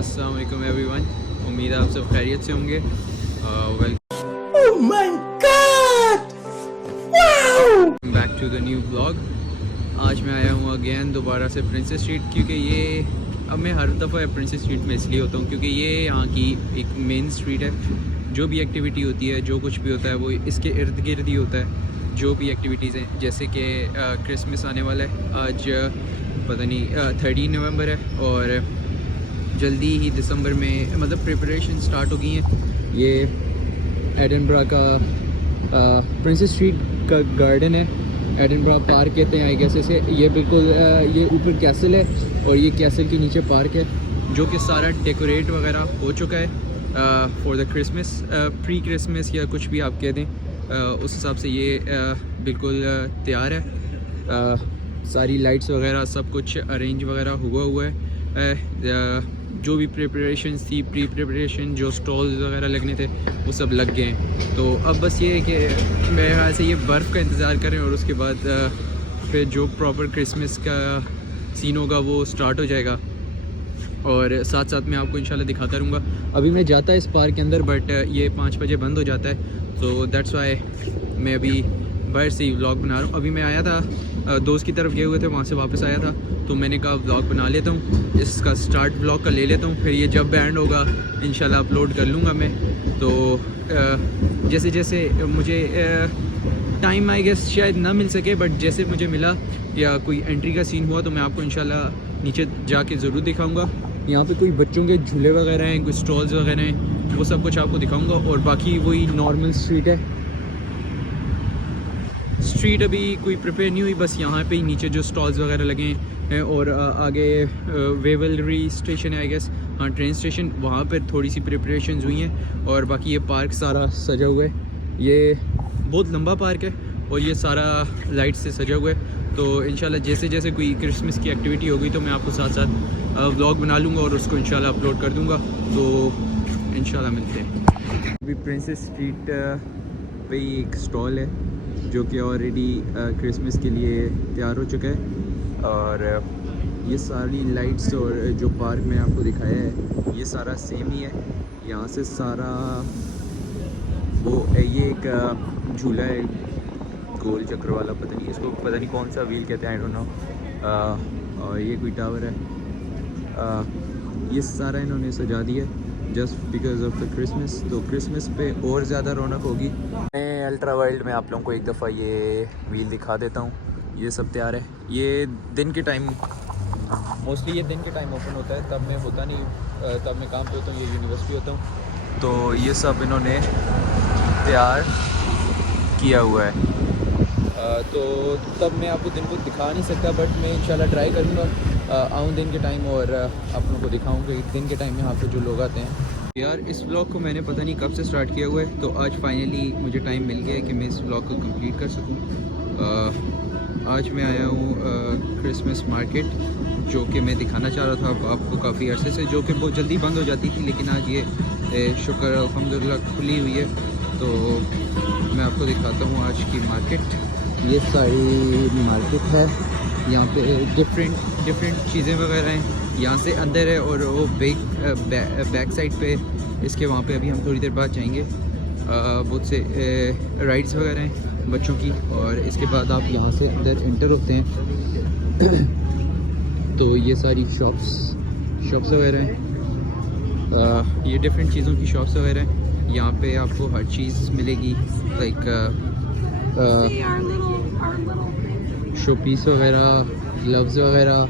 अस्सलाम वालेकुम एवरीवन। उम्मीद है आप सब खैरियत से होंगे। Welcome back to the new blog. आज मैं आया हूँ अगेन दोबारा से प्रिंसेस स्ट्रीट, क्योंकि ये अब मैं हर दफ़ा प्रिंसेस स्ट्रीट में इसलिए होता हूँ क्योंकि ये यहाँ की एक मेन स्ट्रीट है। जो भी एक्टिविटी होती है, जो कुछ भी होता है, वो इसके इर्द गिर्द ही होता है। जो भी एक्टिविटीज़ हैं, जैसे कि क्रिसमस आने वाला है, आज पता नहीं 13 नवंबर है और जल्दी ही दिसंबर में मतलब प्रिपरेशन स्टार्ट हो गई हैं। ये एडिनबरा का प्रिंसेस स्ट्रीट का गार्डन है, एडिनबरा पार्क कहते हैं आई गेस इसे। ये बिल्कुल ये ऊपर कैसल है और ये कैसल के नीचे पार्क है, जो कि सारा डेकोरेट वगैरह हो चुका है for the Christmas, pre Christmas या कुछ भी आप कह दें। उस हिसाब से ये बिल्कुल तैयार है। सारी लाइट्स वगैरह सब कुछ अरेंज वगैरह हुआ है। जो भी प्रिपरेशन थी, प्री प्रिपरेशन, जो स्टॉल्स वगैरह लगने थे वो सब लग गए हैं। तो अब बस ये है कि मेरे ख्याल से ये बर्फ़ का इंतज़ार करें और उसके बाद फिर जो प्रॉपर क्रिसमस का सीन होगा वो स्टार्ट हो जाएगा। और साथ साथ मैं आपको इंशाल्लाह दिखाता रहूँगा। अभी मैं जाता है इस पार्क के अंदर, बट ये 5 बजे बंद हो जाता है, तो दैट्स वाई मैं अभी बाहर से ही व्लॉग बना रहा हूँ। अभी मैं आया था, दोस्त की तरफ गए हुए थे, वहाँ से वापस आया था, तो मैंने कहा व्लॉग बना लेता हूँ, इसका स्टार्ट व्लॉग का ले लेता हूँ, फिर ये जब बैंड होगा इंशाल्लाह अपलोड कर लूँगा मैं। तो जैसे जैसे मुझे टाइम आई गेस शायद ना मिल सके, बट जैसे मुझे मिला या कोई एंट्री का सीन हुआ तो मैं आपको इंशाल्लाह नीचे जाके ज़रूर दिखाऊँगा। यहाँ पे कोई बच्चों के झूले वगैरह हैं, कोई स्टॉल्स वगैरह हैं, वो सब कुछ आपको दिखाऊँगा। और बाकी वही नॉर्मल स्ट्रीट है। स्ट्रीट अभी कोई प्रिपेयर नहीं हुई, बस यहाँ पे ही नीचे जो स्टॉल्स वगैरह लगे हैं और आगे वेवलरी स्टेशन है आई गेस, हाँ ट्रेन स्टेशन, वहाँ पर थोड़ी सी प्रिपरेशंस हुई हैं। और बाकी ये पार्क सारा सजा हुआ है, ये बहुत लंबा पार्क है और ये सारा लाइट से सजा हुआ है। तो इंशाल्लाह जैसे जैसे कोई क्रिसमस की एक्टिविटी होगी तो मैं आपको साथ साथ व्लॉग बना लूँगा और उसको इंशाल्लाह अपलोड कर दूँगा। तो इंशाल्लाह मिलते हैं। अभी प्रिंसेस स्ट्रीट पे एक स्टॉल है जो कि ऑलरेडी क्रिसमस के लिए तैयार हो चुका है। और ये सारी लाइट्स और जो पार्क में आपको दिखाया है ये सारा सेम ही है। यहाँ से सारा वो ये एक झूला है गोल चक्र वाला, पता नहीं कौन सा व्हील कहते हैं, आई डोंट नो। और ये कोई टावर है, ये सारा इन्होंने सजा दिया just because of the Christmas. तो क्रिसमस पे और ज़्यादा रौनक होगी। मैं अल्ट्रा वर्ल्ड में आप लोगों को एक दफ़ा ये व्हील दिखा देता हूँ। ये सब तैयार है। ये दिन के टाइम, मोस्टली ये दिन के टाइम ओपन होता है, तब मैं होता नहीं, तब मैं काम पे होता हूँ, ये यूनिवर्सिटी होता हूँ। तो ये सब इन्होंने तैयार किया हुआ है। तो तब मैं आपको दिन को दिखा नहीं सकता, बट मैं इंशाल्लाह ट्राई करूँगा आऊँ दिन के टाइम और आप लोगों को दिखाऊँ कि दिन के टाइम यहाँ पे जो लोग आते हैं। यार इस व्लॉग को मैंने पता नहीं कब से स्टार्ट किया हुआ है, तो आज फाइनली मुझे टाइम मिल गया है कि मैं इस व्लॉग को कंप्लीट कर सकूँ। आज मैं आया हूँ क्रिसमस मार्केट, जो कि मैं दिखाना चाह रहा था आपको काफ़ी अरसे से, जो कि बहुत जल्दी बंद हो जाती थी, लेकिन आज ये शुक्र अल्हम्दुलिल्लाह खुली हुई है। तो मैं आपको दिखाता हूँ आज की मार्केट। ये सारी मार्केट है, यहाँ पे डिफरेंट चीज़ें वगैरह हैं। यहाँ से अंदर है और वो बैक साइड पे इसके वहाँ पे अभी हम थोड़ी देर बाद जाएंगे। बहुत से राइड्स वगैरह हैं बच्चों की, और इसके बाद आप यहाँ से अंदर एंटर होते हैं। तो ये सारी शॉप्स वगैरह हैं, ये डिफरेंट चीज़ों की शॉप्स वगैरह हैं। यहाँ पे आपको हर चीज़ मिलेगी, लाइक शो पीस वगैरह, ग्लव्स वगैरह,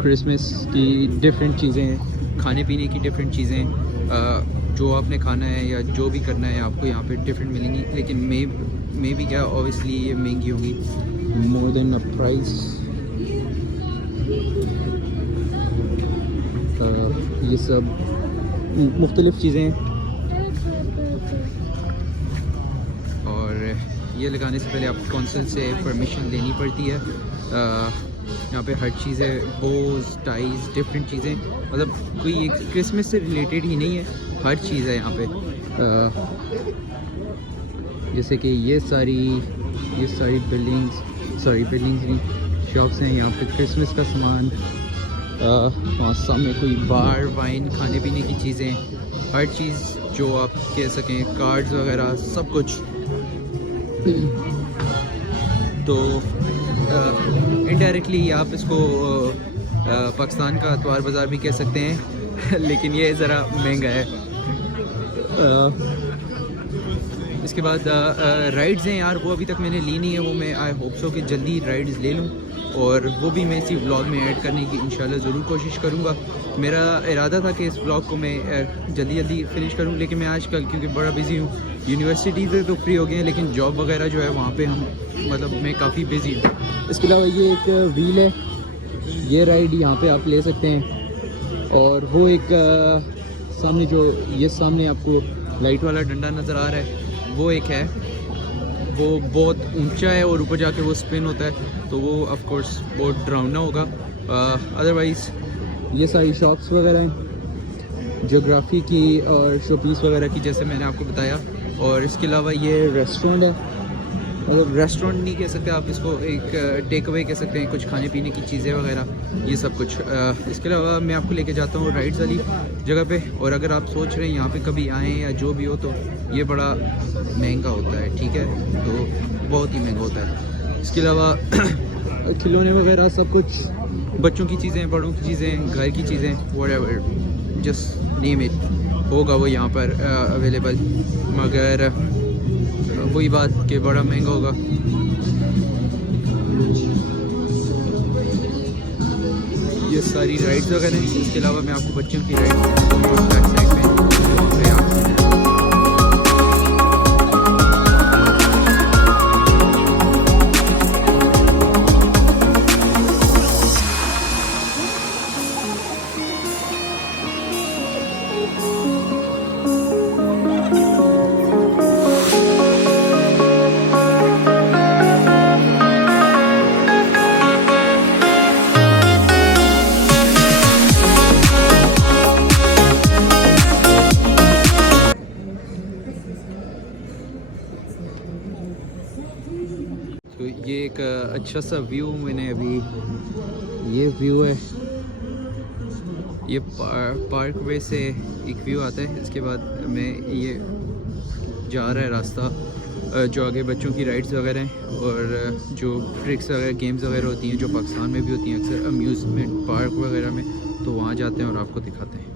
क्रिसमस की डिफरेंट चीज़ें, खाने पीने की डिफरेंट चीज़ें, जो आपने खाना है या जो भी करना है आपको यहाँ पे डिफरेंट मिलेंगी। लेकिन मे भी क्या, ऑब्वियसली ये महंगी होगी, मोर देन अ प्राइस। ये सब मुख्तलिफ़ चीज़ें हैं। ये लगाने से पहले आपको कौंसिल से परमिशन लेनी पड़ती है। यहाँ पे हर चीज़ है, बोज, टाइज, डिफरेंट चीज़ें, मतलब कोई एक क्रिसमस से रिलेटेड ही नहीं है, हर चीज़ है यहाँ पे। जैसे कि ये सारी बिल्डिंग्स नहीं, शॉप्स हैं यहाँ पे, क्रिसमस का सामान वहाँ सामने कोई बार वाइन खाने पीने की चीज़ें, हर चीज़ जो आप कह सकें, कार्ड्स वगैरह सब कुछ। तो इनडायरेक्टली आप इसको पाकिस्तान का अतवार बाज़ार भी कह सकते हैं लेकिन ये ज़रा महंगा है। इसके बाद राइड्स हैं यार, वो अभी तक मैंने ली नहीं है, वो मैं आई होप सो कि जल्दी राइड्स ले लूँ और वो भी मैं इसी व्लॉग में ऐड करने की इंशाल्लाह ज़रूर कोशिश करूँगा। मेरा इरादा था कि इस व्लॉग को मैं जल्दी फिनिश करूँ, लेकिन मैं आजकल क्योंकि बड़ा बिज़ी हूँ, यूनिवर्सिटी से तो फ्री हो गए हैं लेकिन जॉब वगैरह जो है वहाँ पे हम मैं काफ़ी बिज़ी हूँ। इसके अलावा ये एक व्हील है, ये राइड यहाँ पे आप ले सकते हैं। और वो एक सामने जो ये सामने आपको लाइट वाला डंडा नज़र आ रहा है, वो एक है, वो बहुत ऊंचा है और ऊपर जाके वो स्पिन होता है, तो वो ऑफ कोर्स बहुत डरावना होगा। अदरवाइज़ ये सारी शॉप्स वगैरह हैं ज्योग्राफी की और शोपीस वगैरह की, जैसे मैंने आपको बताया। और इसके अलावा ये रेस्टोरेंट है, मतलब रेस्टोरेंट नहीं कह सकते आप इसको, एक टेक अवे कह सकते हैं, कुछ खाने पीने की चीज़ें वगैरह ये सब कुछ। इसके अलावा मैं आपको लेके जाता हूँ राइड्स वाली जगह पे, और अगर आप सोच रहे हैं यहाँ पे कभी आएँ या जो भी हो, तो ये बड़ा महंगा होता है, ठीक है, तो बहुत ही महंगा होता है। इसके अलावा खिलौने वगैरह सब कुछ, बच्चों की चीज़ें, बड़ों की चीज़ें, घर की चीज़ें, व्हाटएवर जस्ट नेम इट, होगा वो यहाँ पर अवेलेबल, मगर वही बात कि बड़ा महंगा होगा। ये सारी राइड्स वगैरह हैं। इसके अलावा मैं आपको बच्चों की राइड तो ये एक अच्छा सा व्यू मैंने अभी, ये व्यू है, ये पार्क वे से एक व्यू आता है। इसके बाद मैं ये जा रहा है रास्ता जो आगे बच्चों की राइड्स वगैरह हैं और जो ट्रिक्स वगैरह गेम्स वगैरह होती हैं जो पाकिस्तान में भी होती हैं अक्सर अम्यूज़मेंट पार्क वगैरह में, तो वहाँ जाते हैं और आपको दिखाते हैं।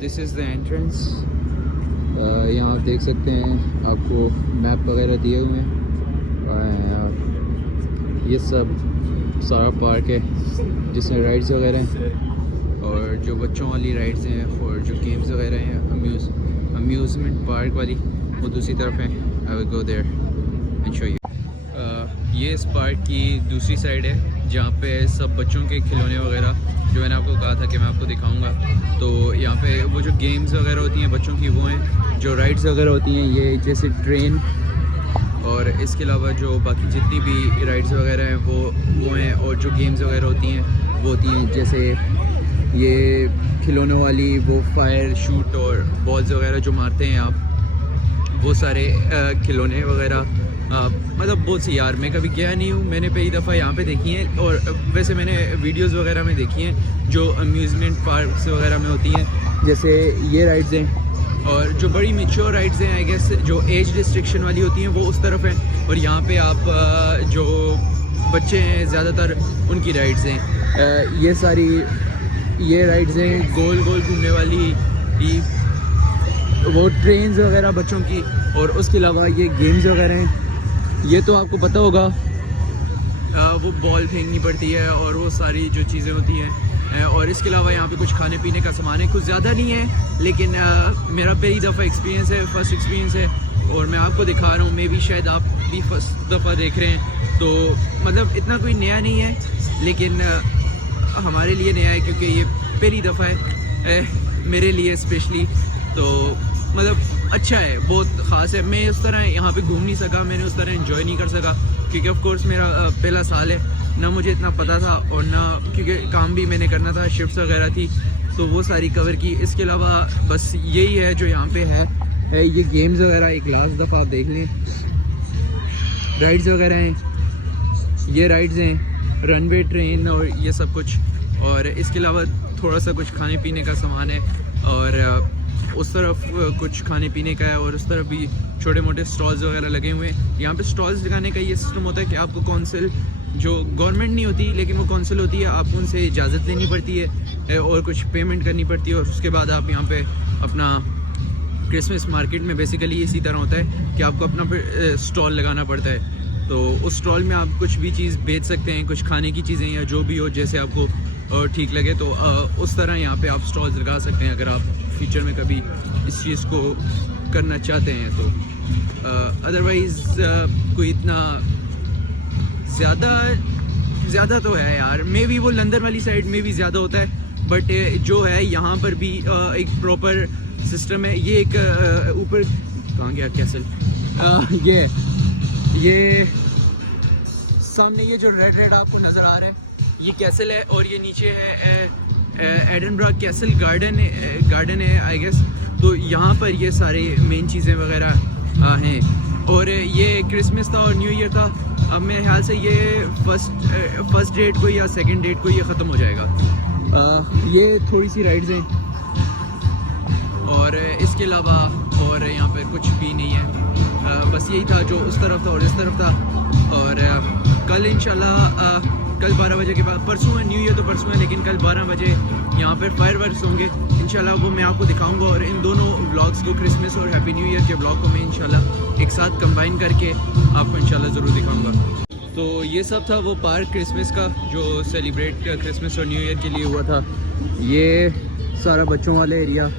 This is the entrance. यहाँ आप देख सकते हैं, आपको मैप वगैरह दिए हुए हैं। ये सब सारा पार्क है जिसमें राइड्स वगैरह हैं और जो बच्चों वाली राइड्स हैं और जो गेम्स वगैरह हैं अम्यूज़मेंट पार्क वाली, वो दूसरी तरफ है। I will go there and show you. ये इस पार्क की दूसरी साइड है जहाँ पे सब बच्चों के खिलौने वगैरह जो मैंने आपको कहा था कि मैं आपको दिखाऊंगा। तो यहाँ पे वो जो गेम्स वगैरह होती हैं बच्चों की वो हैं, जो राइड्स वगैरह होती हैं ये जैसे ट्रेन, और इसके अलावा जो बाकी जितनी भी राइड्स वगैरह हैं वो हैं, और जो गेम्स वगैरह होती हैं वो होती हैं जैसे ये खिलौनों वाली वो फायर शूट और बॉल्स वगैरह जो मारते हैं आप, वो सारे खिलौने वगैरह। मतलब बहुत सी यार, मैं कभी गया नहीं हूँ, मैंने पहली दफ़ा यहाँ पे देखी हैं, और वैसे मैंने वीडियोस वगैरह में देखी हैं जो अम्यूज़मेंट पार्क्स वगैरह में होती हैं, जैसे ये राइड्स हैं। और जो बड़ी मैच्योर राइड्स हैं आई गेस जो एज रिस्ट्रिक्शन वाली होती हैं वो उस तरफ हैं, और यहाँ पे आप जो बच्चे हैं ज़्यादातर उनकी राइड्स हैं। ये सारी ये राइड्स हैं गोल गोल घूमने वाली, वो ट्रेन्स वगैरह बच्चों की, और उसके अलावा ये गेम्स वगैरह हैं। ये तो आपको पता होगा, वो बॉल फेंकनी पड़ती है और वो सारी जो चीज़ें होती हैं। और इसके अलावा यहाँ पे कुछ खाने पीने का सामान है, कुछ ज़्यादा नहीं है, लेकिन मेरा पहली दफ़ा एक्सपीरियंस है, फर्स्ट एक्सपीरियंस है, और मैं आपको दिखा रहा हूँ। मे भी शायद आप भी फर्स्ट दफ़ा देख रहे हैं, तो मतलब इतना कोई नया नहीं है, लेकिन हमारे लिए नया है क्योंकि ये पहली दफ़ा है मेरे लिए स्पेशली। तो मतलब अच्छा है, बहुत ख़ास है। मैं उस तरह यहाँ पे घूम नहीं सका, मैंने उस तरह एंजॉय नहीं कर सका क्योंकि ऑफ कोर्स मेरा पहला साल है, ना मुझे इतना पता था और ना क्योंकि काम भी मैंने करना था, शिफ्ट्स वगैरह थी, तो वो सारी कवर की। इसके अलावा बस यही है जो यहाँ पे है ये गेम्स वगैरह एक लास्ट दफ़ा आप देख लें, राइड्स वगैरह हैं, ये राइड्स हैं, रनवे ट्रेन और ये सब कुछ। और इसके अलावा थोड़ा सा कुछ खाने पीने का सामान है और उस तरफ कुछ खाने पीने का है और उस तरफ भी छोटे मोटे स्टॉल्स वगैरह लगे हुए हैं। यहाँ पे स्टॉल्स लगाने का ये सिस्टम होता है कि आपको कौंसिल, जो गवर्नमेंट नहीं होती लेकिन वो कौंसिल होती है, आपको उनसे इजाज़त लेनी पड़ती है और कुछ पेमेंट करनी पड़ती है और उसके बाद आप यहाँ पे अपना क्रिसमस मार्केट में बेसिकली इसी तरह होता है कि आपको अपना स्टॉल लगाना पड़ता है। तो उस स्टॉल में आप कुछ भी चीज़ बेच सकते हैं, कुछ खाने की चीज़ें या जो भी हो जैसे आपको ठीक लगे, तो उस तरह यहाँ पे आप स्टॉल्स लगा सकते हैं अगर आप फ्यूचर में कभी इस चीज़ को करना चाहते हैं तो। अदरवाइज़ कोई इतना ज़्यादा तो है यार, मे बी वो लंदन वाली साइड में भी ज़्यादा होता है, बट जो है यहाँ पर भी एक प्रॉपर सिस्टम है। ये एक ऊपर कहाँ गया कैसल, ये सामने ये जो रेड आपको नज़र आ रहा है ये कैसल है और ये नीचे है एडनब्रा कैसल गार्डन है आई गेस। तो यहाँ पर ये सारे मेन चीज़ें वगैरह हैं और ये क्रिसमस था और न्यू ईयर था। अब मेरे ख्याल से ये फर्स्ट डेट को या सेकंड डेट को ये ख़त्म हो जाएगा। ये थोड़ी सी राइड्स हैं और इसके अलावा और यहाँ पे कुछ भी नहीं है। बस यही था जो उस तरफ था और इस तरफ था। और कल इंशाल्लाह कल 12 बजे के बाद, परसों है न्यू ईयर तो परसों है, लेकिन कल 12 बजे यहाँ पर फायरवर्क्स होंगे इंशाल्लाह, वो मैं आपको दिखाऊंगा। और इन दोनों व्लॉग्स को, क्रिसमस और हैप्पी न्यू ईयर के व्लॉग को मैं इंशाल्लाह एक साथ कंबाइन करके आपको इंशाल्लाह ज़रूर दिखाऊंगा। तो ये सब था वो पार्क क्रिसमस का जो सेलिब्रेट क्रिसमस और न्यू ईयर के लिए हुआ था। ये सारा बच्चों वाला एरिया,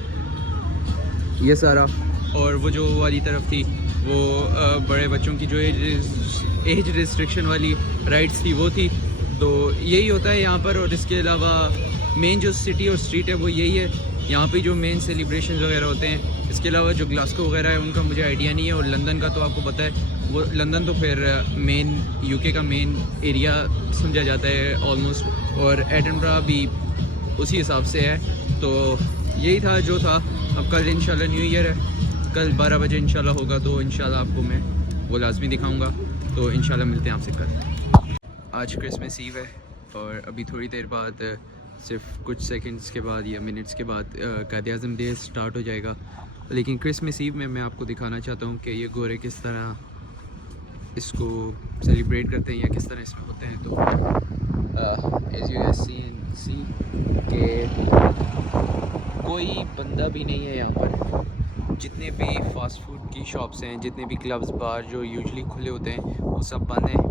ये सारा, और वो जो वाली तरफ थी वो बड़े बच्चों की जो एज रिस्ट्रिक्शन वाली राइड्स थी वो थी। तो यही होता है यहाँ पर। और इसके अलावा मेन जो सिटी और स्ट्रीट है वो यही है, यहाँ पे जो मेन सेलिब्रेशन वगैरह होते हैं। इसके अलावा जो ग्लासगो वगैरह है उनका मुझे आइडिया नहीं है, और लंदन का तो आपको पता है, वो लंदन तो फिर मेन यूके का मेन एरिया समझा जाता है ऑलमोस्ट, और एडनब्रा भी उसी हिसाब से है। तो यही था जो था। अब कल इंशाल्लाह न्यू ईयर है, कल 12 बजे इंशाल्लाह होगा, तो इंशाल्लाह आपको मैं वो लाजमी दिखाऊंगा। तो इंशाल्लाह मिलते हैं आपसे कल। आज क्रिसमस ईव है और अभी थोड़ी देर बाद, सिर्फ कुछ सेकंड्स के बाद या मिनट्स के बाद कायद-ए-आज़म डे स्टार्ट हो जाएगा। लेकिन क्रिसमस ईव में मैं आपको दिखाना चाहता हूँ कि ये गोरे किस तरह इसको सेलिब्रेट करते हैं या किस तरह इसमें होते हैं। तो एज़ यू सी कि कोई बंदा भी नहीं है यहाँ पर। जितने भी फास्ट फूड की शॉप्स हैं, जितने भी क्लब्स बार जो यूजुअली खुले होते हैं वो सब बंद हैं।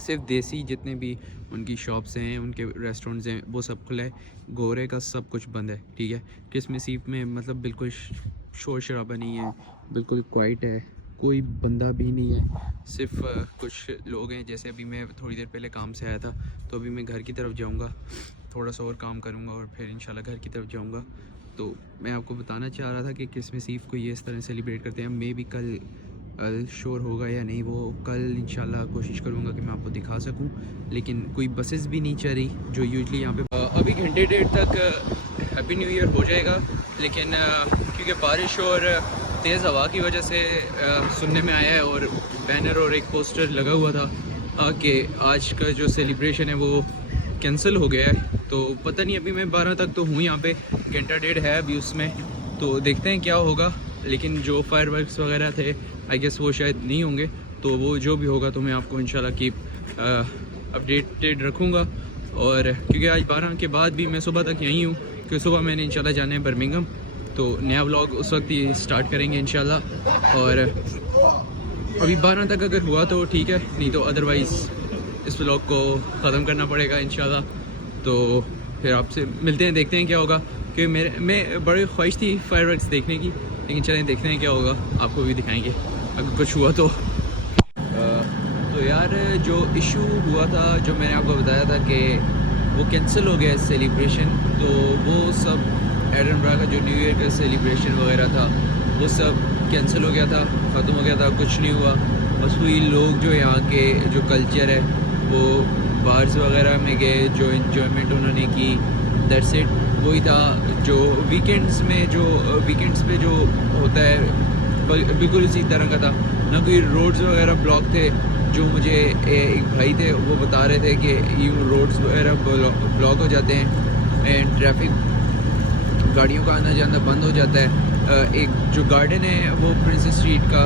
सिर्फ देसी जितने भी उनकी शॉप्स हैं, उनके रेस्टोरेंट्स हैं, वो सब खुला है। गोरे का सब कुछ बंद है, ठीक है। क्रिसमस ईव में मतलब बिल्कुल शोर शराबा नहीं है, बिल्कुल क्वाइट है, कोई बंदा भी नहीं है। सिर्फ कुछ लोग हैं। जैसे अभी मैं थोड़ी देर पहले काम से आया था, तो अभी मैं घर की तरफ जाऊंगा, थोड़ा सा और काम करूंगा और फिर इंशाल्लाह घर की तरफ जाऊंगा। तो मैं आपको बताना चाह रहा था कि क्रिसमस ईव को ये इस तरह सेलिब्रेट करते हैं। मे भी कल शोर होगा या नहीं, वो कल इंशाल्लाह कोशिश करूंगा कि मैं आपको दिखा सकूं। लेकिन कोई बसेस भी नहीं चल रही जो यूजुअली यहाँ पे। अभी घंटे डेढ़ तक हैप्पी न्यू ईयर हो जाएगा, लेकिन क्योंकि बारिश और तेज़ हवा की वजह से सुनने में आया है और बैनर और एक पोस्टर लगा हुआ था कि आज का जो सेलिब्रेशन है वो कैंसिल हो गया है। तो पता नहीं, अभी मैं 12 तक तो हूँ यहाँ पे, घंटा डेढ़ है अभी उसमें, तो देखते हैं क्या होगा। लेकिन जो फायरवर्क्स वगैरह थे आई गेस वो शायद नहीं होंगे, तो वो जो भी होगा तो मैं आपको इंशाल्लाह कीप अपडेटेड रखूँगा। और क्योंकि आज 12 के बाद भी मैं सुबह तक यहीं हूँ, क्योंकि सुबह मैंने इंशाल्लाह जाना है बर्मिंघम, तो नया व्लॉग उस वक्त ही स्टार्ट करेंगे इंशाल्लाह। और अभी 12 तक अगर हुआ तो ठीक है, नहीं तो अदरवाइज़ इस व्लॉग को ख़त्म करना पड़ेगा इंशाल्लाह। तो फिर आपसे मिलते हैं, देखते हैं क्या होगा। क्योंकि मैं बड़ी ख्वाहिश थी फायरवर्क्स देखने की, लेकिन चलें देखते हैं क्या होगा, आपको भी दिखाएंगे अगर कुछ हुआ तो। तो यार जो इशू हुआ था, जो मैंने आपको बताया था कि वो कैंसिल हो गया सेलिब्रेशन, तो वो सब एडनब्रा का जो न्यू ईयर का सेलिब्रेशन वगैरह था वो सब कैंसिल हो गया था, ख़त्म हो गया था, कुछ नहीं हुआ। बस वही लोग जो यहाँ के जो कल्चर है वो बार्स वगैरह में गए, जो इन्जॉयमेंट उन्होंने की, दैट्स इट। वही था जो वीकेंड्स पे जो होता है बिल्कुल इसी तरह का था। ना कोई रोड्स वगैरह ब्लॉक थे, जो मुझे एक भाई थे वो बता रहे थे कि यूँ रोड्स वगैरह ब्लॉक हो जाते हैं एंड ट्रैफिक गाड़ियों का आना जाना बंद हो जाता है। एक जो गार्डन है वो प्रिंसेस स्ट्रीट का,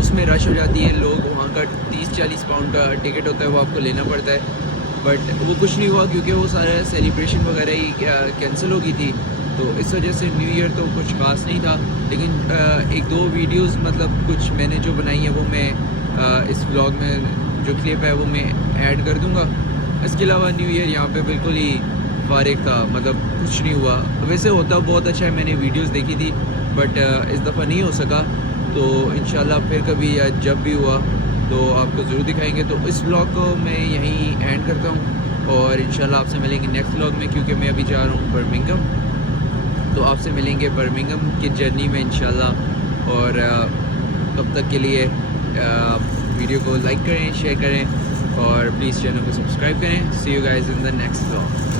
उसमें रश हो जाती है, लोग वहाँ का 30-40 पाउंड का टिकट होता है वो आपको लेना पड़ता है। बट वो कुछ नहीं हुआ क्योंकि वो सारा सेलिब्रेशन वगैरह ही कैंसिल हो गई थी, तो इस वजह से न्यू ईयर तो कुछ खास नहीं था। लेकिन एक दो वीडियोस मतलब कुछ मैंने जो बनाई है वो मैं इस व्लॉग में जो क्लिप है वो मैं ऐड कर दूंगा। इसके अलावा न्यू ईयर यहाँ पे बिल्कुल ही फारिग था, मतलब कुछ नहीं हुआ। वैसे होता बहुत अच्छा है, मैंने वीडियोस देखी थी बट इस दफ़ा नहीं हो सका, तो इंशाल्लाह फिर कभी या जब भी हुआ तो आपको ज़रूर दिखाएंगे। तो इस व्लॉग को मैं यहीं एंड करता हूँ और इंशाल्लाह आपसे मिलेंगे नेक्स्ट व्लॉग में, क्योंकि मैं अभी जा रहा हूँ बर्मिंघम, तो आपसे मिलेंगे बर्मिंघम की जर्नी में इंशाल्लाह। और तब तक के लिए वीडियो को लाइक करें, शेयर करें और प्लीज़ चैनल को सब्सक्राइब करें। See you guys in the next vlog.